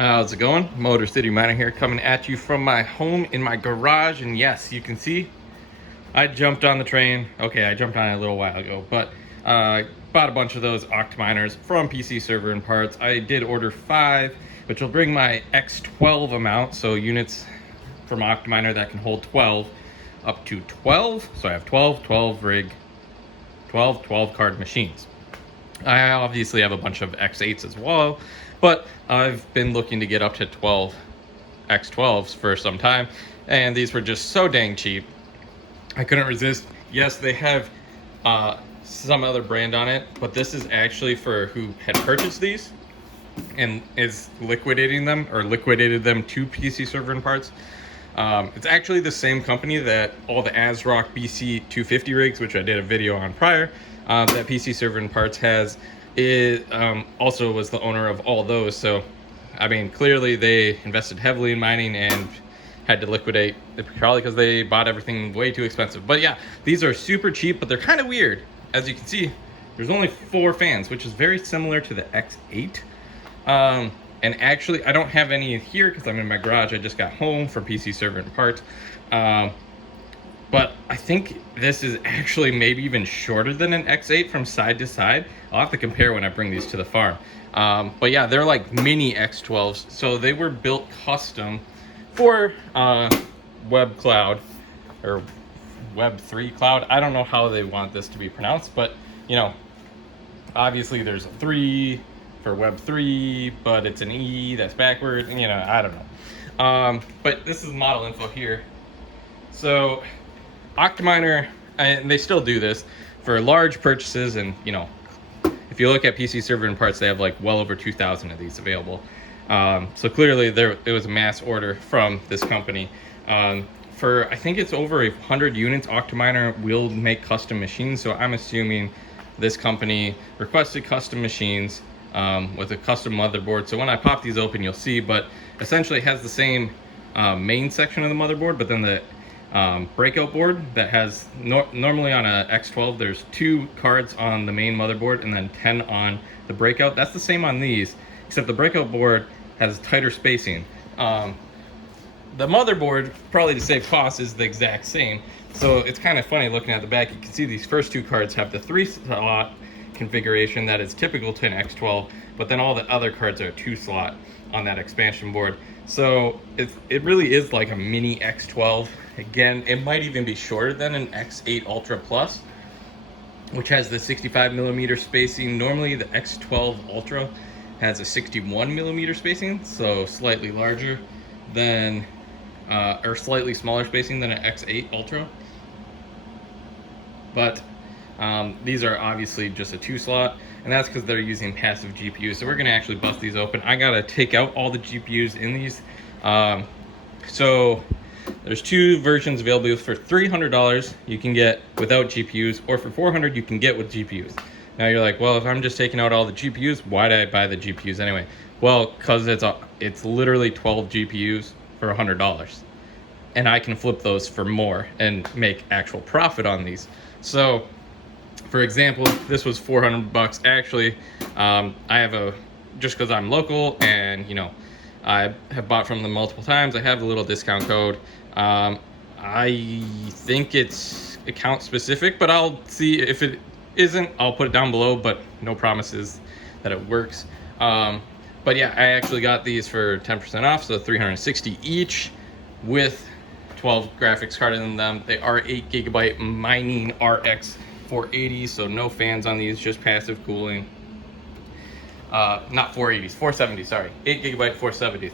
How's it going? Motor City Miner here, coming at you from my home in my garage. And yes, you can see I jumped on the train. Okay, I jumped on it a little while ago, but bought a bunch of those Octominers from PC Server and Parts. I did order 5, which will bring my X12 amount, so units from Octominer that can hold 12, up to 12. So I have 12 rig, 12 card machines. I obviously have a bunch of X8s as well, but I've been looking to get up to 12 X12s for some time, and these were just so dang cheap. I couldn't resist. Yes, they have some other brand on it, but this is actually for who had purchased these and is liquidating them, or liquidated them to PC Server and Parts. It's actually the same company that all the ASRock BC 250 rigs, which I did a video on prior, that PC Server and Parts has. It also was the owner of all those. So, I mean, clearly they invested heavily in mining and had to liquidate, probably because they bought everything way too expensive. But yeah, these are super cheap, but they're kind of weird. As you can see, there's only 4 fans, which is very similar to the X8. And actually, I don't have any here because I'm in my garage. I just got home from PC Server and Parts. But I think this is actually maybe even shorter than an X8 from side to side. I'll have to compare when I bring these to the farm. But yeah, they're like mini X12s. So they were built custom for Web Cloud, or Web3 Cloud. I don't know how they want this to be pronounced, but you know, obviously there's a 3 for Web3, but it's an E that's backward, and you know, I don't know. But this is model info here. So Octominer, and they still do this for large purchases, and you know, if you look at PC Server and Parts, they have like well over 2,000 of these available. So clearly it was a mass order from this company. For I think it's over 100 units, Octominer will make custom machines. So I'm assuming this company requested custom machines with a custom motherboard. So when I pop these open, you'll see, but essentially it has the same main section of the motherboard, but then the breakout board that has normally on a X12 there's 2 cards on the main motherboard and then 10 on the breakout. That's the same on these, except the breakout board has tighter spacing. The motherboard, probably to save costs, is the exact same. So it's kind of funny looking at the back. You can see these first 2 cards have the 3-slot configuration that is typical to an X12, but then all the other cards are 2-slot on that expansion board. So it really is like a mini X12. Again, it might even be shorter than an X8 Ultra Plus, which has the 65mm spacing. Normally the X12 Ultra has a 61mm spacing, so slightly larger than, or slightly smaller spacing than an X8 Ultra. But these are obviously just a 2-slot, and that's because they're using passive GPUs. So we're gonna actually bust these open. I gotta take out all the GPUs in these. So there's 2 versions available. For $300 you can get without GPUs, or for $400 you can get with GPUs. Now you're like, well, if I'm just taking out all the GPUs, why did I buy the GPUs anyway? Well, because it's literally 12 GPUs for $100, and I can flip those for more and make actual profit on these. So for example, this was $400 actually. I have just because I'm local and you know, I have bought from them multiple times, I have a little discount code. I think it's account specific, but I'll see. If it isn't, I'll put it down below, but no promises that it works. But yeah, I actually got these for 10% off, so $360 each with 12 graphics cards in them. They are 8GB mining RX 480, so no fans on these, just passive cooling. Not 480s, 470, sorry, 8GB 470s.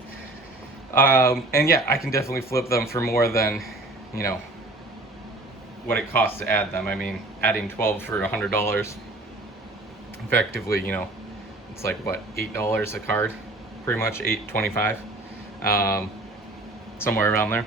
And yeah, I can definitely flip them for more than, you know, what it costs to add them. I mean, adding 12 for $100, effectively, you know, it's like what, $8 a card, pretty much $8.25, somewhere around there,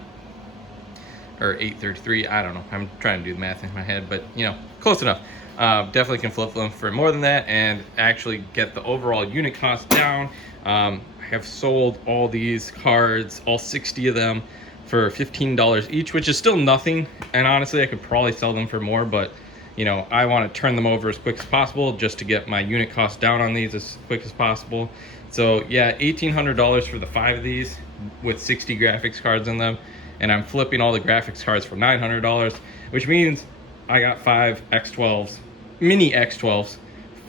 or $8.33. I don't know. I'm trying to do the math in my head, but you know, close enough. Definitely can flip them for more than that and actually get the overall unit cost down. I have sold all these cards, all 60 of them, for $15 each, which is still nothing. And honestly, I could probably sell them for more, but you know, I want to turn them over as quick as possible just to get my unit cost down on these as quick as possible. So yeah, $1,800 for the 5 of these with 60 graphics cards in them, and I'm flipping all the graphics cards for $900, which means I got 5 X12s, mini X12s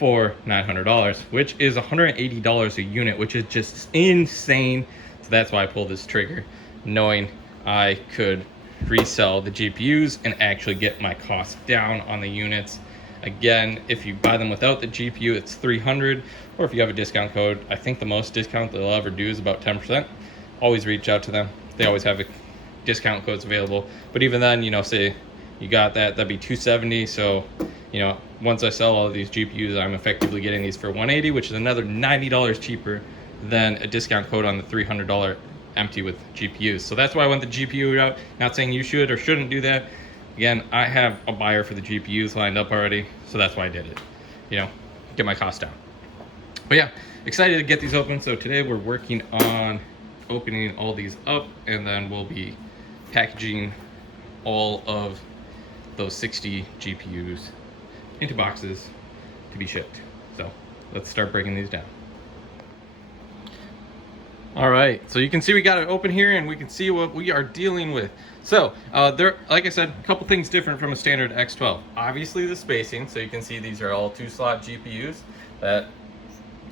for $900, which is $180 a unit, which is just insane. So that's why I pulled this trigger, knowing I could resell the GPUs and actually get my costs down on the units. Again, if you buy them without the GPU, it's $300, or if you have a discount code, I think the most discount they'll ever do is about 10%. Always reach out to them. They always have discount codes available. But even then, you know, say you got that'd be $270. So, you know, once I sell all of these GPUs, I'm effectively getting these for $180, which is another $90 cheaper than a discount code on the $300 empty with GPUs. So that's why I went the GPU route. Not saying you should or shouldn't do that. Again, I have a buyer for the GPUs lined up already, so that's why I did it. You know, get my cost down. But yeah, excited to get these open. So today we're working on opening all these up, and then we'll be packaging all of those 60 GPUs into boxes to be shipped. So let's start breaking these down. All right, so you can see we got it open here, and we can see what we are dealing with. So there, like I said, a couple things different from a standard X12. Obviously the spacing, so you can see these are all 2-slot GPUs. That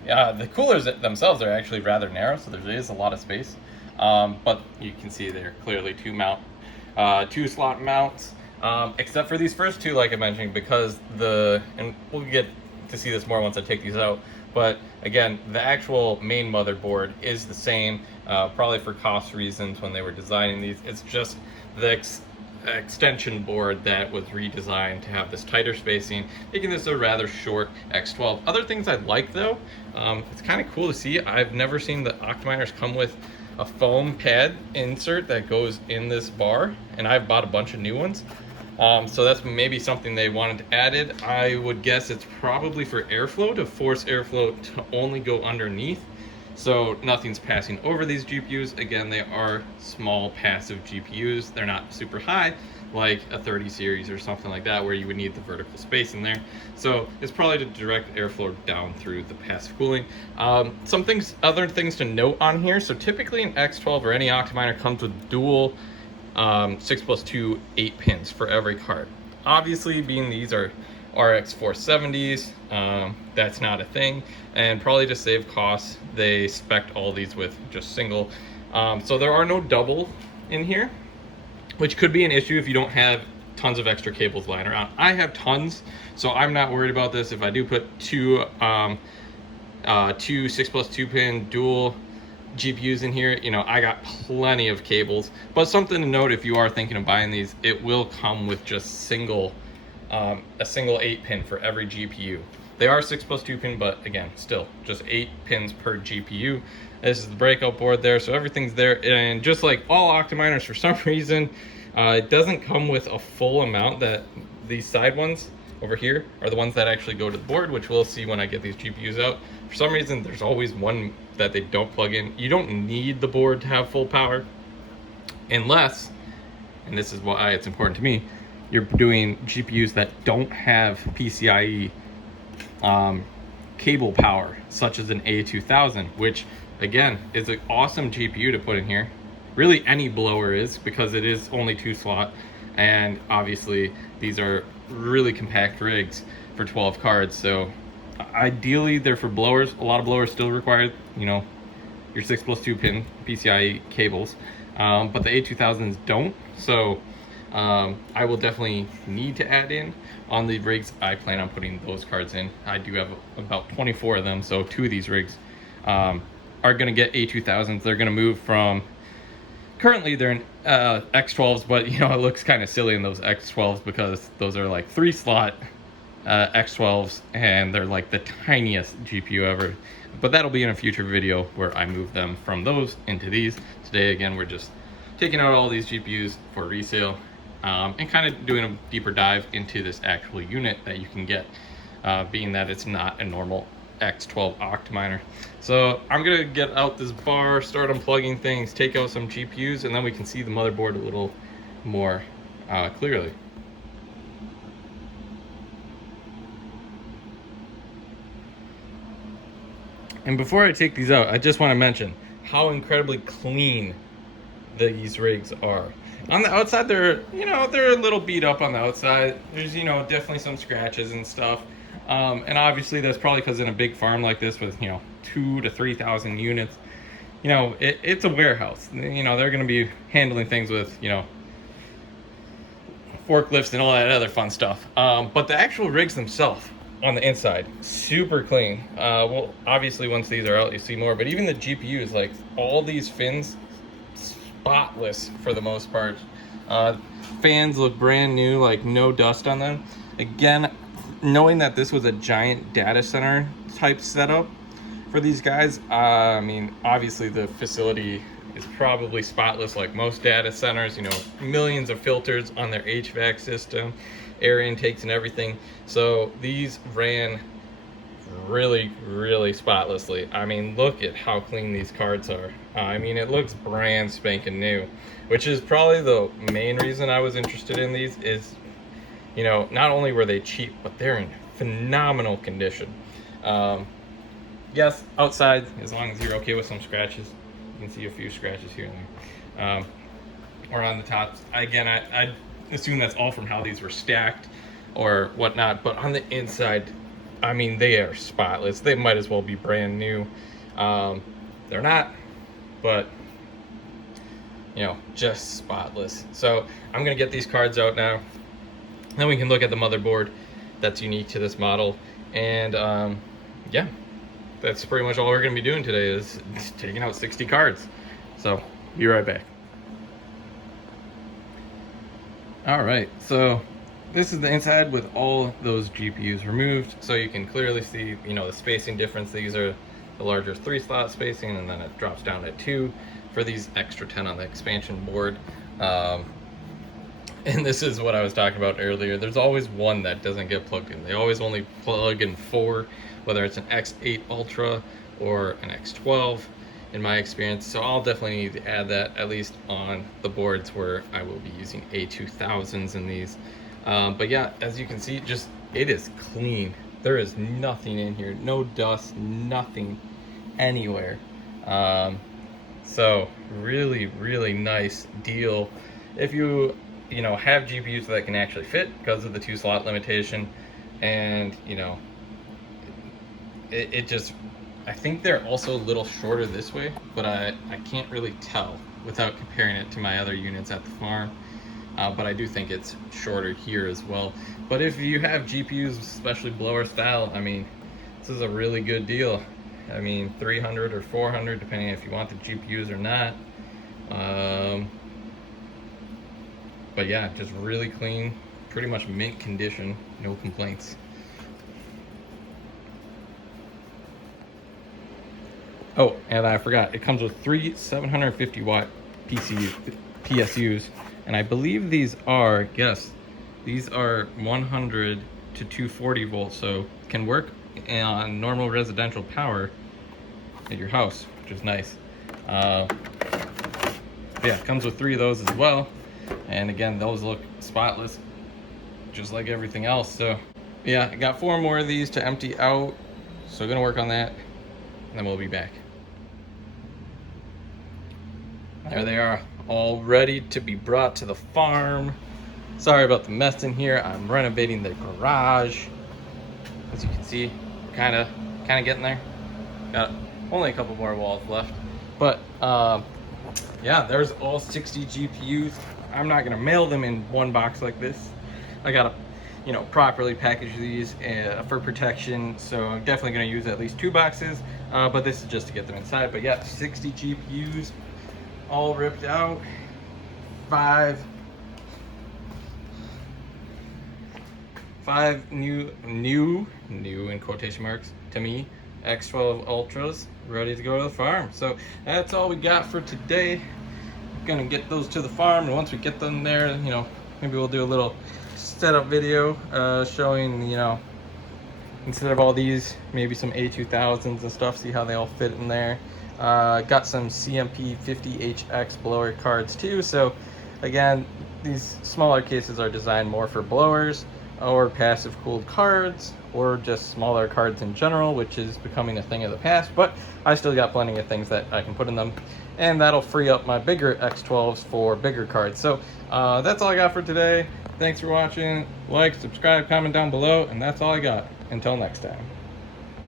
the coolers themselves are actually rather narrow, so there is a lot of space. But you can see they're clearly 2-slot mounts, except for these first 2, like I mentioned, because and we'll get to see this more once I take these out. But again, the actual main motherboard is the same, probably for cost reasons when they were designing these. It's just the extension board that was redesigned to have this tighter spacing, making this a rather short X12. Other things I like though, it's kind of cool to see. I've never seen the Octominers come with a foam pad insert that goes in this bar, and I've bought a bunch of new ones. So that's maybe something they wanted added. I would guess it's probably for airflow, to force airflow to only go underneath, so nothing's passing over these GPUs. Again, they are small passive GPUs. They're not super high like a 30 series or something like that, where you would need the vertical space in there. So it's probably to direct airflow down through the passive cooling. Other things to note on here. So typically an X12 or any Octominer comes with dual 6+2 8 pins for every card. Obviously, being these are RX 470s, that's not a thing, and probably to save costs, they spec'd all these with just single. So there are no double in here, which could be an issue if you don't have tons of extra cables lying around. I have tons, so I'm not worried about this. If I do put two 6+2 pin dual GPUs in here, you know, I got plenty of cables. But something to note, if you are thinking of buying these, it will come with just a single 8 pin for every GPU. They are 6+2 pin, but again, still just 8 pins per GPU. This is the breakout board there, so everything's there. And just like all Octominers, for some reason, it doesn't come with a full amount. That these side ones over here are the ones that actually go to the board, which we'll see when I get these GPUs out. For some reason, there's always one that they don't plug in. You don't need the board to have full power, unless, and this is why it's important to me, you're doing GPUs that don't have PCIe cable power, such as an A2000, which again is an awesome GPU to put in here. Really, any blower is, because it is only 2-slot, and obviously these are really compact rigs for 12 cards. So ideally they're for blowers. A lot of blowers still require, you know, your 6+2 pin PCIe cables, but the A2000s don't. So I will definitely need to add in on the rigs I plan on putting those cards in. I do have about 24 of them, so 2 of these rigs are going to get A2000s. They're going to move from, currently they're in X12s, but you know, it looks kind of silly in those X12s because those are like 3-slot X12s, and they're like the tiniest GPU ever. But that'll be in a future video where I move them from those into these. Today, again, we're just taking out all these GPUs for resale, and kind of doing a deeper dive into this actual unit that you can get, being that it's not a normal X12 Octominer. So I'm gonna get out this bar, start unplugging things, take out some GPUs, and then we can see the motherboard a little more clearly. And before I take these out, I just want to mention how incredibly clean these rigs are. On the outside, they're, you know, they're a little beat up on the outside. There's, you know, definitely some scratches and stuff. And obviously that's probably because in a big farm like this with, you know, 2,000 to 3,000 units, you know, it's a warehouse. You know, they're going to be handling things with, you know, forklifts and all that other fun stuff. But the actual rigs themselves on the inside, super clean. Well, obviously once these are out, you see more, but even the GPUs, like all these fins, spotless for the most part. Fans look brand new, like no dust on them. Again, knowing that this was a giant data center type setup for these guys, I mean, obviously the facility is probably spotless like most data centers, you know, millions of filters on their HVAC system, air intakes and everything. So these ran really, really spotlessly. I mean, look at how clean these cards are. I mean, it looks brand spanking new, which is probably the main reason I was interested in these is, you know, not only were they cheap, but they're in phenomenal condition. Yes, outside, as long as you're okay with some scratches, you can see a few scratches here and there. Or on the tops. Again, I assume that's all from how these were stacked or whatnot, but on the inside, I mean, they are spotless. They might as well be brand new. They're not, but, you know, just spotless. So I'm gonna get these cards out now. Then we can look at the motherboard that's unique to this model. And yeah, that's pretty much all we're gonna be doing today is taking out 60 cards. So be right back. All right, so this is the inside with all those GPUs removed, so you can clearly see, you know, the spacing difference. These are the larger 3-slot spacing, and then it drops down to 2 for these extra 10 on the expansion board. And this is what I was talking about earlier. There's always one that doesn't get plugged in. They always only plug in 4, whether it's an X8 Ultra or an X12 in my experience. So I'll definitely need to add that, at least on the boards where I will be using A2000s in these. But yeah, as you can see, just it is clean. There is nothing in here, no dust, nothing anywhere. So really, really nice deal if you know, have GPUs that can actually fit because of the 2-slot limitation. And you know, it just, I think they're also a little shorter this way, but I can't really tell without comparing it to my other units at the farm. But I do think it's shorter here as well. But if you have GPUs, especially blower style, I mean, this is a really good deal. I mean, 300 or 400, depending if you want the GPUs or not. But yeah, just really clean, pretty much mint condition, no complaints. Oh, and I forgot, it comes with 3 750 watt PSUs, and I believe these are, yes, these are 100 to 240 volts, so can work on normal residential power at your house, which is nice. Yeah, it comes with 3 of those as well, and again, those look spotless, just like everything else. So yeah, I got 4 more of these to empty out, so I'm gonna work on that, and then we'll be back. There they are, all ready to be brought to the farm. Sorry about the mess in here. I'm renovating the garage. As you can see, kind of getting there. Got only a couple more walls left. But yeah, there's all 60 GPUs. I'm not gonna mail them in one box like this. I gotta, you know, properly package these for protection. So I'm definitely gonna use at least 2 boxes. But this is just to get them inside. But yeah, 60 GPUs. All ripped out. 5 new in quotation marks to me X12 Ultras ready to go to the farm. So that's all we got for today. Gonna get those to the farm, and once we get them there, you know, maybe we'll do a little setup video showing, you know, instead of all these, maybe some A2000s and stuff, see how they all fit in there. Got some CMP 50HX blower cards too. So again, these smaller cases are designed more for blowers or passive cooled cards, or just smaller cards in general, which is becoming a thing of the past, but I still got plenty of things that I can put in them, and that'll free up my bigger X12s for bigger cards. So that's all I got for today. Thanks for watching. Like, subscribe, comment down below, and that's all I got. Until next time.